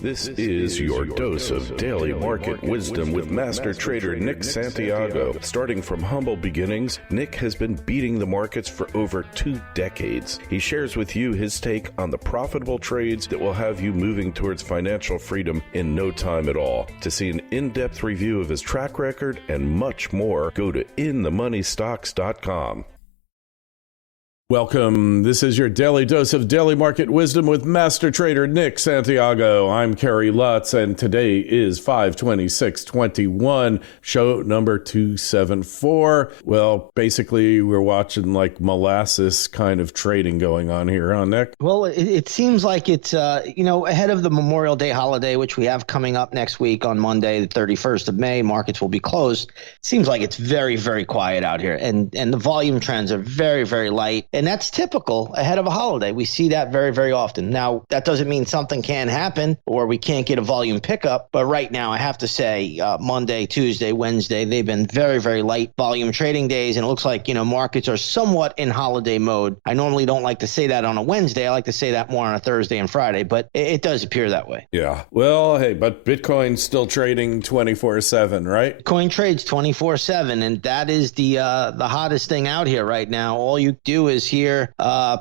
This is your dose of daily market wisdom with master trader Nick Santiago. Starting from humble beginnings, Nick has been beating the markets for over 2 decades. He shares with you his take on the profitable trades that will have you moving towards financial freedom in no time at all. To see an in-depth review of his track record and much more, go to inthemoneystocks.com. Welcome. This is your daily dose of daily market wisdom with master trader Nick Santiago. I'm Kerry Lutz, and today is 5/26/21, show number 274. Well, basically, we're watching like molasses kind of trading going on here, huh, Nick? Well, it seems like it's, ahead of the Memorial Day holiday, which we have coming up next week on Monday, the 31st of May, markets will be closed. It seems like it's very, very quiet out here, and the volume trends are very, very light. And that's typical ahead of a holiday. We see that very, very often. Now, that doesn't mean something can't happen or we can't get a volume pickup. But right now, I have to say Monday, Tuesday, Wednesday, they've been very, very light volume trading days. And it looks like, markets are somewhat in holiday mode. I normally don't like to say that on a Wednesday. I like to say that more on a Thursday and Friday. But it does appear that way. Yeah. Well, hey, but Bitcoin's still trading 24/7, right? Bitcoin trades 24/7. And that is the hottest thing out here right now. All you do is hear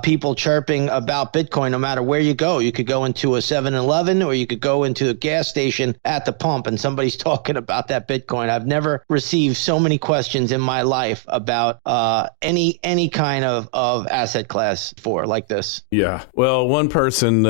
people chirping about Bitcoin no matter where you go. You could go into a 7-Eleven or you could go into a gas station at the pump and somebody's talking about that Bitcoin. I've never received so many questions in my life about any kind of asset class like this. Yeah. Well, one person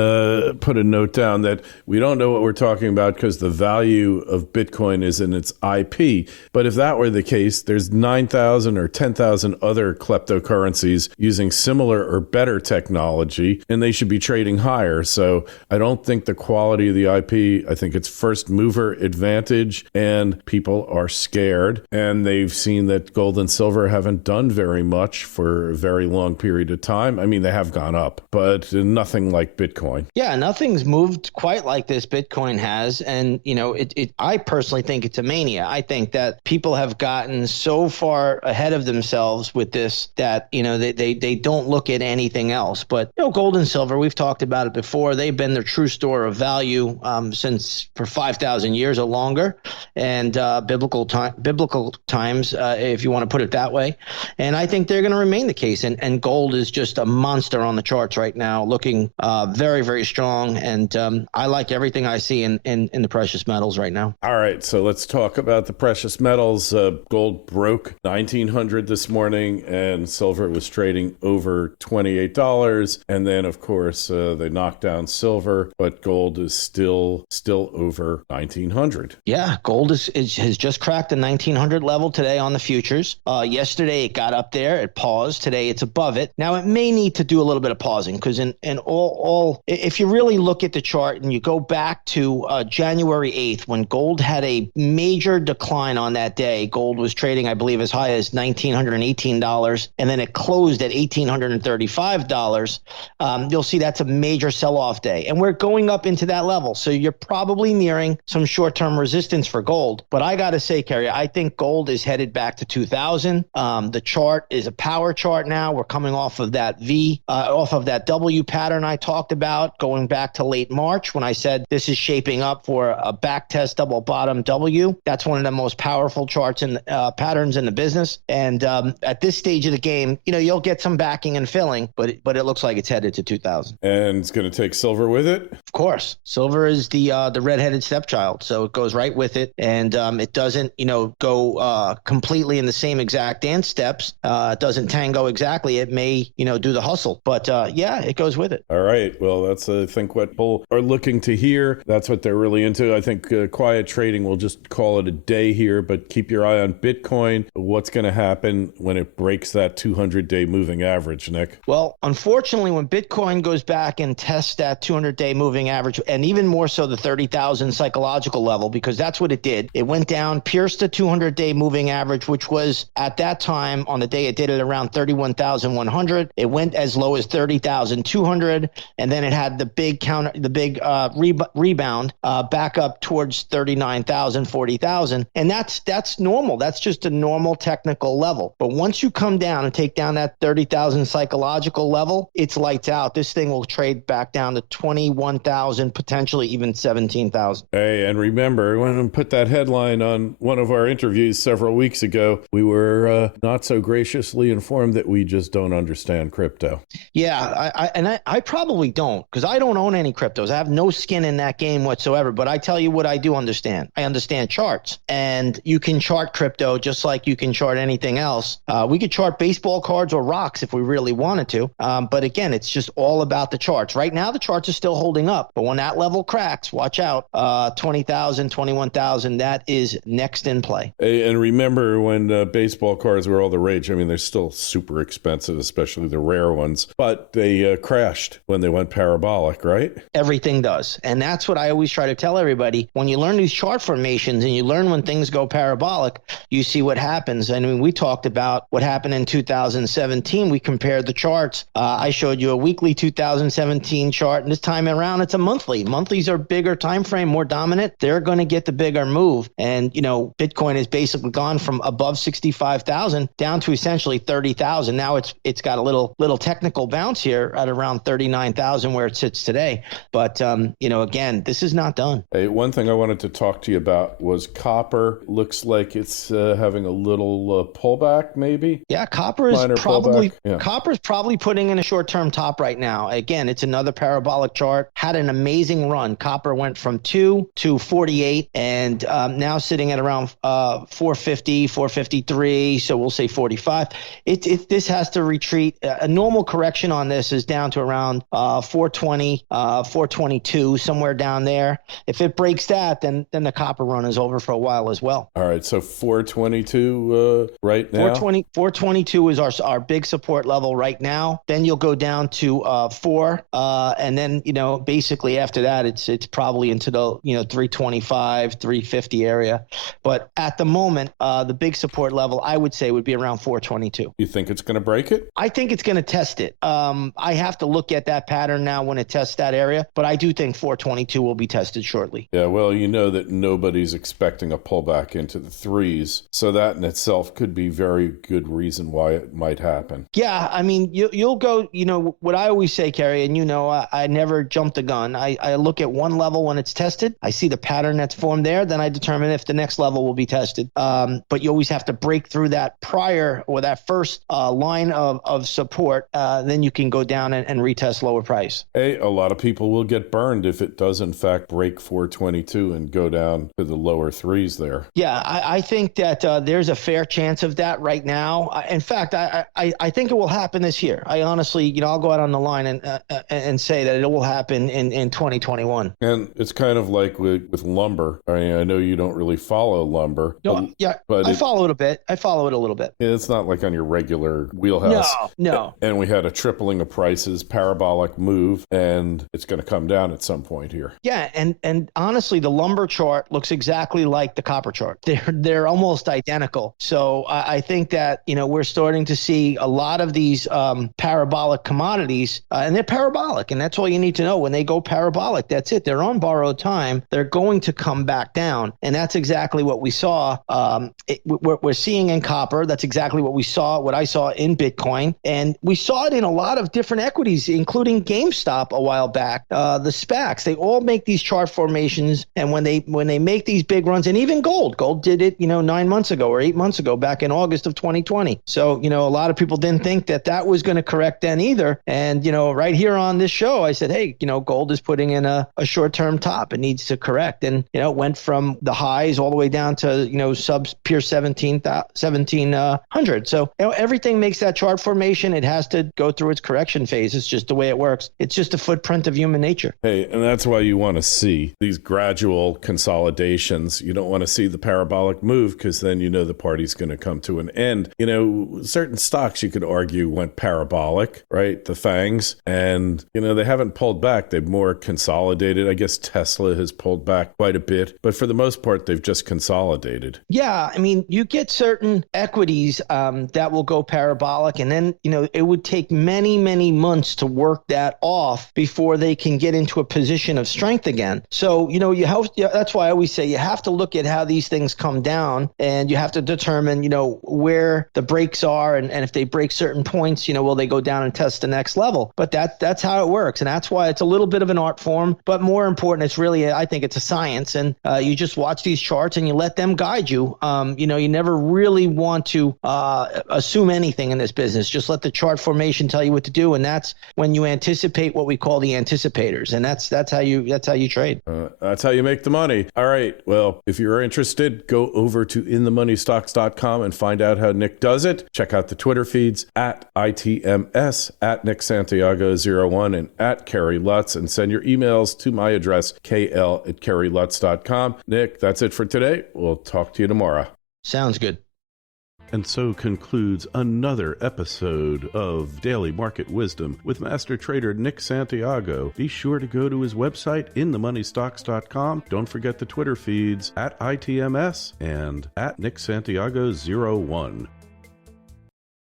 put a note down that we don't know what we're talking about because the value of Bitcoin is in its IP. But if that were the case, there's 9,000 or 10,000 other cryptocurrencies using similar or better technology, and they should be trading higher. So I don't think the quality of the IP, I think it's first mover advantage, and people are scared, and they've seen that gold and silver haven't done very much for a very long period of time. I mean, they have gone up, but nothing like Bitcoin. Yeah, nothing's moved quite like this Bitcoin has. And, I personally think it's a mania. I think that people have gotten so far ahead of themselves with this that, they don't look at anything else. But, gold and silver, we've talked about it before. They've been the true store of value since for 5,000 years or longer, and biblical times, if you want to put it that way. And I think they're going to remain the case. And gold is just a monster on the charts right now, looking very, very strong. And I like everything I see in the precious metals right now. All right, so let's talk about the precious metals. Gold broke 1,900 this morning, and silver was trading over $28. And then, of course, they knocked down silver, but gold is still over 1,900. Yeah, gold has just cracked the 1,900 level today on the futures. Yesterday, it got up there. It paused. Today, it's above it. Now, it may need to do a little bit of pausing because if you really look at the chart and you go back to January 8th, when gold had a major decline on that day, gold was trading, I believe, as high as $1,918, and then it closed at $1,835. You'll see that's a major sell-off day, and we're going up into that level. So you're probably nearing some short-term resistance for gold. But I got to say, Kerry, I think gold is headed back to 2,000. The chart is a power chart now. We're coming off of that off of that W pattern I talked about going back to late March when I said this is shaping up for a back test double bottom W. That's one of the most powerful charts and patterns in the business. And at this stage of the game, you'll get some backing and filling, but it looks like it's headed to 2,000. And it's going to take silver with it? Of course. Silver is the redheaded stepchild, so it goes right with it. And it doesn't, go completely in the same exact dance steps. It doesn't tango exactly. It may, do the hustle. But yeah, it goes with it. All right. Well, that's, I think, what people are looking to hear. That's what they're really into. I think quiet trading, we'll just call it a day here, but keep your eye on Bitcoin. What's going to happen when it breaks that 200-day moving average, Nick? Well, unfortunately, when Bitcoin goes back and tests that 200-day moving average, and even more so the 30,000 psychological level, because that's what it did. It went down, pierced the 200-day moving average, which was at that time on the day it did it around 31,100. It went as low as 30,200, and then it had the big rebound back up towards 39,000, 40,000, and that's normal. That's just a normal technical level. But once you come down and take down that 30,000 20,000 psychological level, it's lights out. This thing will trade back down to 21,000, potentially even 17,000. Hey, and remember, when I put that headline on one of our interviews several weeks ago, we were not so graciously informed that we just don't understand crypto. Yeah, I probably don't, because I don't own any cryptos. I have no skin in that game whatsoever. But I tell you what I do understand. I understand charts, and you can chart crypto just like you can chart anything else. We could chart baseball cards or rocks if we really wanted to. But again, it's just all about the charts. Right now, the charts are still holding up. But when that level cracks, watch out. 20,000, 21,000, that is next in play. Hey, and remember when baseball cards were all the rage. I mean, they're still super expensive, especially the rare ones. But they crashed when they went parabolic, right? Everything does. And that's what I always try to tell everybody. When you learn these chart formations and you learn when things go parabolic, you see what happens. I mean, we talked about what happened in 2017. We compared the charts. I showed you a weekly 2017 chart, and this time around, it's a monthly. Monthlies are bigger time frame, more dominant. They're going to get the bigger move. And, you know, Bitcoin has basically gone from above 65,000 down to essentially 30,000. Now it's got a little technical bounce here at around 39,000 where it sits today. But, you know, again, this is not done. Hey, one thing I wanted to talk to you about was copper. Looks like it's having a little pullback, maybe. Yeah, copper is probably putting in a short-term top right now. Again, it's another parabolic chart. Had an amazing run. Copper went from 2 to 48, and now sitting at around 450, 453. So we'll say 45. This has to retreat. A normal correction on this is down to around 420, 422, somewhere down there. If it breaks that, then the copper run is over for a while as well. All right, so 422 right now? 422 is our big support level right now. Then you'll go down to 4, and then, you know, basically after that, it's probably into the, you know, 325, 350 area. But at the moment, the big support level, I would say, would be around 422. You think it's going to break it? I think it's going to test it. I have to look at that pattern now when it tests that area, but I do think 422 will be tested shortly. Yeah, well, you know that nobody's expecting a pullback into the threes, so that in itself could be very good reason why it might happen. Yeah, I mean, you'll go, you know, what I always say, Kerry, and you know, I never jump the gun. I look at one level when it's tested. I see the pattern that's formed there. Then I determine if the next level will be tested. But you always have to break through that prior or that first line of support. Then you can go down and retest lower price. Hey, a lot of people will get burned if it does, in fact, break 422 and go down to the lower threes there. Yeah, I think that there's a fair chance of that right now. In fact, I think it will happen this year. I honestly, you know, I'll go out on the line and say that it will happen in 2021. And it's kind of like with lumber. I mean, I know you don't really follow lumber. No, but I follow it a bit. I follow it a little bit. It's not like on your regular wheelhouse. No. And we had a tripling of prices, parabolic move, and it's going to come down at some point here. Yeah, and honestly, the lumber chart looks exactly like the copper chart. They're almost identical. So I think that, you know, we're starting to see a lot of these parabolic commodities, and they're parabolic, and that's all you need to know. When they go parabolic, that's it. They're on borrowed time. They're going to come back down, and that's exactly what we saw. We're seeing in copper. That's exactly what I saw in Bitcoin, and we saw it in a lot of different equities, including GameStop a while back. The SPACs, they all make these chart formations, and when they make these big runs, and even gold did it, you know, 9 months ago or 8 months ago, back in August of 2020. So, you know, a lot of people didn't think that was going to correct then either. And, you know, right here on this show, I said, hey, you know, gold is putting in a short-term top. It needs to correct. And, you know, it went from the highs all the way down to, you know, sub pure 1700. So, you know, everything makes that chart formation. It has to go through its correction phase. It's just the way it works. It's just a footprint of human nature. Hey, and that's why you want to see these gradual consolidations. You don't want to see the parabolic move, because then you know the party's going to come to an end. You know, certain stocks you could argue went parabolic, right? The FANGs, and, you know, they haven't pulled back. They've more consolidated. I guess Tesla has pulled back quite a bit, but for the most part, they've just consolidated. Yeah, I mean, you get certain equities that will go parabolic, and then, you know, it would take many, many months to work that off before they can get into a position of strength again. So, you know, that's why I always say you have to look at how these things come down, and you have to determine, you know, where the breaks are, and if they break certain certain points, will they go down and test the next level? But that's how it works. And that's why it's a little bit of an art form, but more important, it's really, I think it's a science. And you just watch these charts and you let them guide you. You never really want to assume anything in this business. Just let the chart formation tell you what to do. And that's when you anticipate what we call the anticipators. And that's how you trade. That's how you make the money. All right. Well, if you're interested, go over to inthemoneystocks.com and find out how Nick does it. Check out the Twitter feeds at ITMS, at Nick Santiago01, and at Kerry Lutz, and send your emails to my address, kl@kerrylutz.com. Nick, that's it for today. We'll talk to you tomorrow. Sounds good. And so concludes another episode of Daily Market Wisdom with Master Trader Nick Santiago. Be sure to go to his website, inthemoneystocks.com. Don't forget the Twitter feeds at ITMS and at Nick Santiago01.